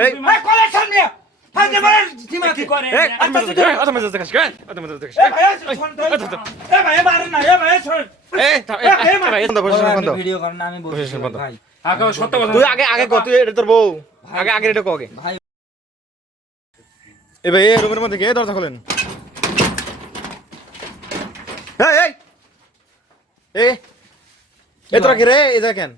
এই কলেজ সামনে ফাজে মার সীমা কি করে অত মজা দেখাস কেন অত মজা দেখাস ভাই মারেন না ভাই শোন ভাই বন্ধ ভিডিও করেন না আমি বলছি ভাই আগে সত্য কথা তুই আগে কত এটা তোর বউ আগে এটা কও আগে ভাই এ ভাই এই রুমের মধ্যে কে দরজা খোলেন এই এই এই তোরা কি রে এই দেখেন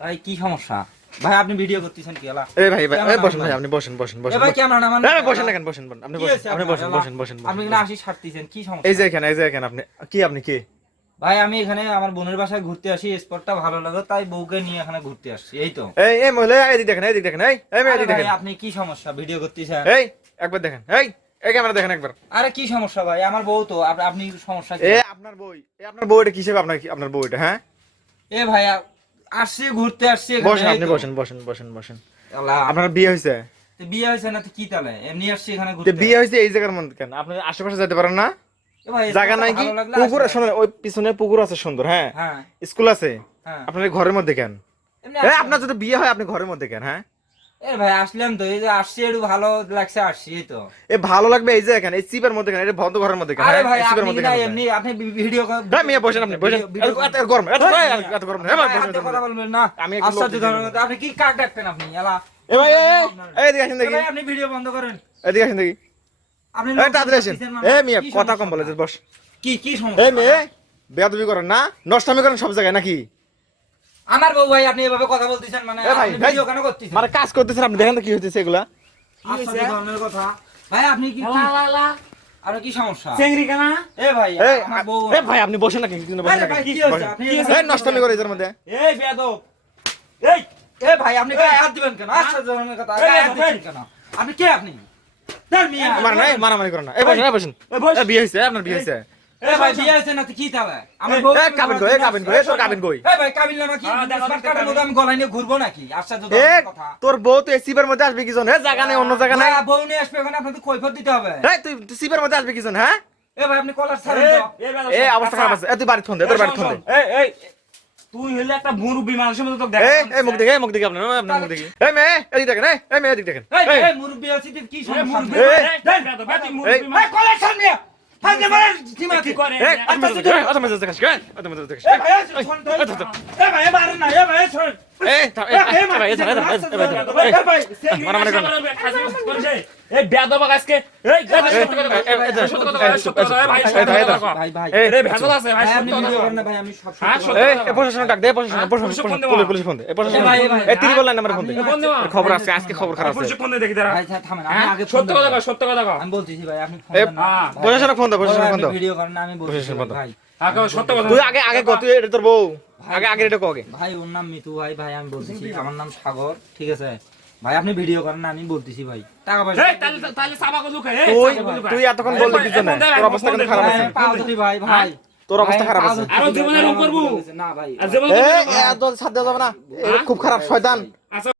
ভাই কি সমস্যা ভাই আপনি ভিডিও করতেছেন কি হলা এই ভাই বসেন ভাই আপনি বসেন এ ভাই ক্যামেরা না মানে বসেন না কেন বসেন আপনি বসেন আপনি না আসি ছাড়তেছেন কি সমস্যা এই যে এখানে আপনি কে ভাই আমি এখানে আমার বোনের বাসায় ঘুরতে আসি স্পটটা ভালো লাগে তাই বউকে নিয়ে এখানে ঘুরতে আসছি এই তো এই মহিলা এদিক দেখেন এই মেয়ে এদিক দেখেন আপনি কি সমস্যা ভিডিও করতেছেন এই একবার দেখেন এই ক্যামেরা দেখেন একবার আরে কি সমস্যা ভাই আমার বউ তো আপনি সমস্যা কি আপনার বউ এটা কিসে আপনার বউ এটা হ্যাঁ এ ভাই আসছি ঘুরতে আসছি বসেন আপনি বসেন আপনার বিয়ে হয়েছে বিয়ে হয়েছে না তো কি তাহলে এমনি আসছি এখানে তো ঘুরতে বিয়ে হয়েছে এই জায়গার মধ্যে কেন আপনি আশেপাশে যেতে পারেন না এ ভাই জায়গা নাই কি পুকুর শুনুন ওই পিছনে পুকুর আছে সুন্দর হ্যাঁ হ্যাঁ স্কুল আছে হ্যাঁ আপনার ঘরের মধ্যে কেন এমনি আপনার যদি বিয়ে হয় আপনি ঘরের মধ্যে কেন হ্যাঁ এ ভাই আসলাম তো এই যে আসছি একটু ভালো লাগছে আসছি এই তো ভালো লাগবে এই যে এখানে এই চিপের মধ্যে কেন এটা বন্ধ ঘরের মধ্যে কেন আরে ভাই চিপের আপনি মধ্যে না কেন এমনি আপনি ভিডিও হ্যাঁ মিয়া বসেন আপনি বসেন এত গরম এত গরম না আপনি কথা বলবেন না আমি আশ্চর্য ধরনের আপনি কি কাক ডাকতেন আপনি এলা এ ভাই এই দিকে আসেন দেখি ভাই আপনি ভিডিও বন্ধ করেন এদিকে আসেন দেখি আপনি এই তাড়াতাড়ি আসেন মিয়া কথা কম বলে বস কি সমস্যা এই মেয়ে বেয়াদবি করেন না নষ্টামি করেন সব জায়গায় নাকি আমার বউ ভাই আপনি এভাবে কথা বলতেছেন মানে এ ভাই আপনি ভিডিও কেন করতেছেন মানে কাজ করতেছেন আপনি দেখেন তো কি হইতেছে এগুলা আশ্চর্য ধরনের কথা ভাই আপনি কি আর কি সমস্যা চেংড়ি কানা এ ভাই আমার বউ এ ভাই আপনি বসেন না কিন্তু বসেন আরে না ভাই কি হইছে আপনি এই নষ্টামি করে এর মধ্যে এই বেয়াদব এই এ ভাই আপনি গায়ে হাত দিবেন কেন আশ্চর্য ধরনের কথা গায়ে হাত দিচ্ছেন কেন আপনি কে আপনি ধর মিয়া মারামারি করেন না এই বসেন এই বিয়ে হইছে আপনার বিয়ে হইছে এ ভাই বিয়ে হইছে না তো কি তাহলে আমার বউ কাবিন কই এ ভাই কাবিন নামা কি স্মার্ট কার্ডের মধ্যে আমি গলায় নিয়ে ঘুরবো নাকি আশ্চর্য এ ধরনের কথা তোর বউ তো সিপের মধ্যে আসবে কি জন জায়গা নেই অন্য জায়গা নাই বউ নিয়ে আসবে ওখানে আপনাদের কৈফিয়ত দিতে হবে এই তুই সিপের মধ্যে আসবে কি জন হ্যাঁ এ ভাই আপনি কলার ছাড়েন তো এ অবস্থা খারাপ আছে তুই বাড়ি ফোন দে তোর বাড়ি ফোন দে এই তুই হইলে একটা মুরব্বি মানুষের মতো তোকে এই মুখ দেখি আপনার মুখ দেখি এই মেয়ে এদিক দেখেন এই মেয়ে এদিক দেখেন এই মুরব্বি আছি তুই কি সমস্যা এই কলেজ সামনে ফাজে মার সীমা কি করে অত মজা দেখাস কেন অত মজা দেখাস ভাই মারেন না ভাই শোন মারামারি করেন না। এই বেয়াদব আজকে এই ভাই ভাই এই রে ভেজাল আছে ভাই আপনি ভিডিও করেন না ভাই আমি সব হ্যাঁ, সত্য এই প্রশাসন ডাক দে প্রশাসন পুলিশ ফোন দে প্রশাসন এই তিন বললেন নাম্বার ফোন দে খবর আছে আজকে খবর খারাপ আছে পুলিশ কোন দেখি তারা ভাই থামেন আমি আগে সত্য কথা কও সত্য কথা কও আমি বলতেছি ভাই আপনি ফোন এই দেন না প্রশাসন ফোন দে ভিডিও করেন না আমি বলতেছি প্রশাসন বন্ধ। ভাই আগে সত্য কথা তুই আগে কত এটা তোর বউ আগে এটা কও আগে ভাই ওর নাম মিতু ভাই আমি বলতেছি আমার নাম সাগর ঠিক আছে ভাই আপনি ভিডিও করেন না আমি বলতেছি ভাই টাকা পয়সা এই তাহলে সাবাকে লুকায় এই তুই এতক্ষণ বললি কি জন্য তোর অবস্থা কিন্তু খারাপ আছে পা ধরি ভাই ভাই তোর অবস্থা খারাপ আছে আর জীবনে রং করব না ভাই আর জীবনে এত সাথ দেওয়া যাবে না খুব খারাপ শয়তান